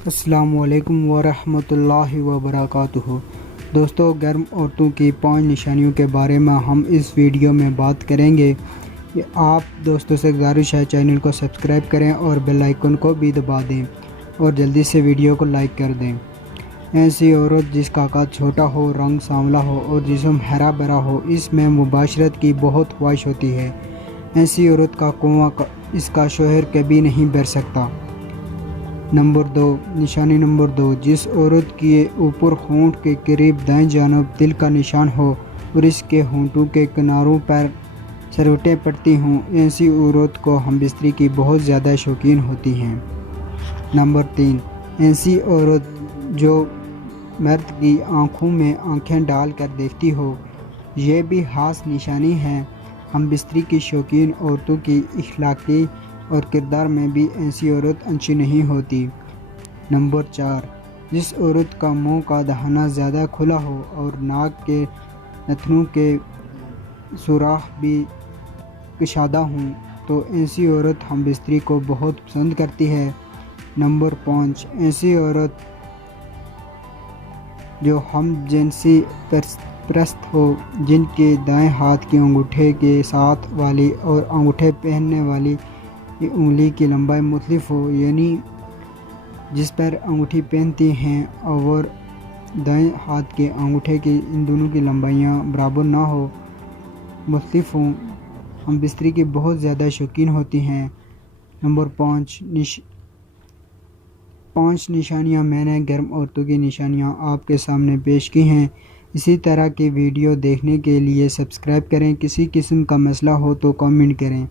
السلام علیکم ورحمۃ اللہ وبرکاتہ۔ دوستو، گرم عورتوں کی 5 نشانیوں کے بارے میں ہم اس ویڈیو میں بات کریں گے۔ آپ دوستوں سے گزارش ہے چینل کو سبسکرائب کریں اور بیل آئیکن کو بھی دبا دیں اور جلدی سے ویڈیو کو لائک کر دیں۔ ایسی عورت جس کا قد چھوٹا ہو، رنگ سانولا ہو اور جسم ہرا بھرا ہو، اس میں مباشرت کی بہت خواہش ہوتی ہے۔ ایسی عورت کا کنواں اس کا شوہر کبھی نہیں بھر سکتا۔ نشانی نمبر 2، جس عورت کے اوپر ہونٹ کے قریب دائیں جانب دل کا نشان ہو اور اس کے ہونٹوں کے کناروں پر سروٹیں پڑتی ہوں، ایسی عورت کو ہم بستری کی بہت زیادہ شوقین ہوتی ہیں۔ نمبر 3، ایسی عورت جو مرد کی آنکھوں میں آنکھیں ڈال کر دیکھتی ہو، یہ بھی خاص نشانی ہے۔ ہم بستری کی شوقین عورتوں کی اخلاقی اور کردار میں بھی ایسی عورت اچھی نہیں ہوتی۔ نمبر 4، جس عورت کا منہ کا دہانہ زیادہ کھلا ہو اور ناک کے نتنوں کے سوراخ بھی کشادہ ہوں، تو ایسی عورت ہم بستری کو بہت پسند کرتی ہے۔ نمبر 5، ایسی عورت جو ہم جنسی پرست ہو، جن کے دائیں ہاتھ کی انگوٹھے کے ساتھ والی اور انگوٹھے پہننے والی انگلی کی لمبائی مختلف ہو، یعنی جس پر انگوٹھی پہنتی ہیں اور دائیں ہاتھ کے انگوٹھے کی ان دونوں کی لمبائیاں برابر نہ ہو، مختلف ہوں، ہم بستری کی بہت زیادہ شوقین ہوتی ہیں۔ نمبر 5 نشانیاں میں نے گرم عورتوں کی نشانیاں آپ کے سامنے پیش کی ہیں۔ اسی طرح کی ویڈیو دیکھنے کے لیے سبسکرائب کریں۔ کسی قسم کا مسئلہ ہو تو کامنٹ کریں،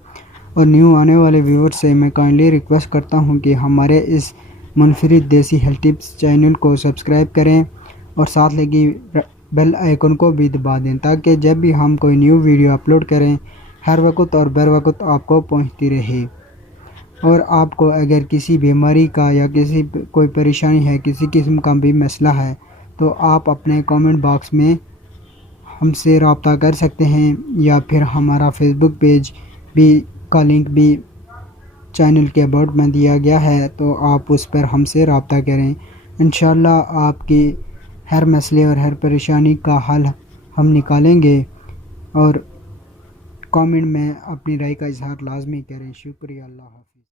اور نیو آنے والے ویور سے میں کائنڈلی ریکویسٹ کرتا ہوں کہ ہمارے اس منفرد دیسی ہیلتھ ٹپس چینل کو سبسکرائب کریں اور ساتھ لگی بیل آئیکن کو بھی دبا دیں، تاکہ جب بھی ہم کوئی نیو ویڈیو اپلوڈ کریں ہر وقت اور بر وقت آپ کو پہنچتی رہے۔ اور آپ کو اگر کسی بیماری کا یا کوئی پریشانی ہے، کسی قسم کا بھی مسئلہ ہے، تو آپ اپنے کامنٹ باکس میں ہم سے رابطہ کر سکتے ہیں، یا پھر ہمارا فیس بک پیج بھی کا لنک بھی چینل کے اباؤٹ میں دیا گیا ہے، تو آپ اس پر ہم سے رابطہ کریں۔ انشاءاللہ آپ کی ہر مسئلے اور ہر پریشانی کا حل ہم نکالیں گے، اور کامنٹ میں اپنی رائے کا اظہار لازمی کریں۔ شکریہ، اللہ حافظ۔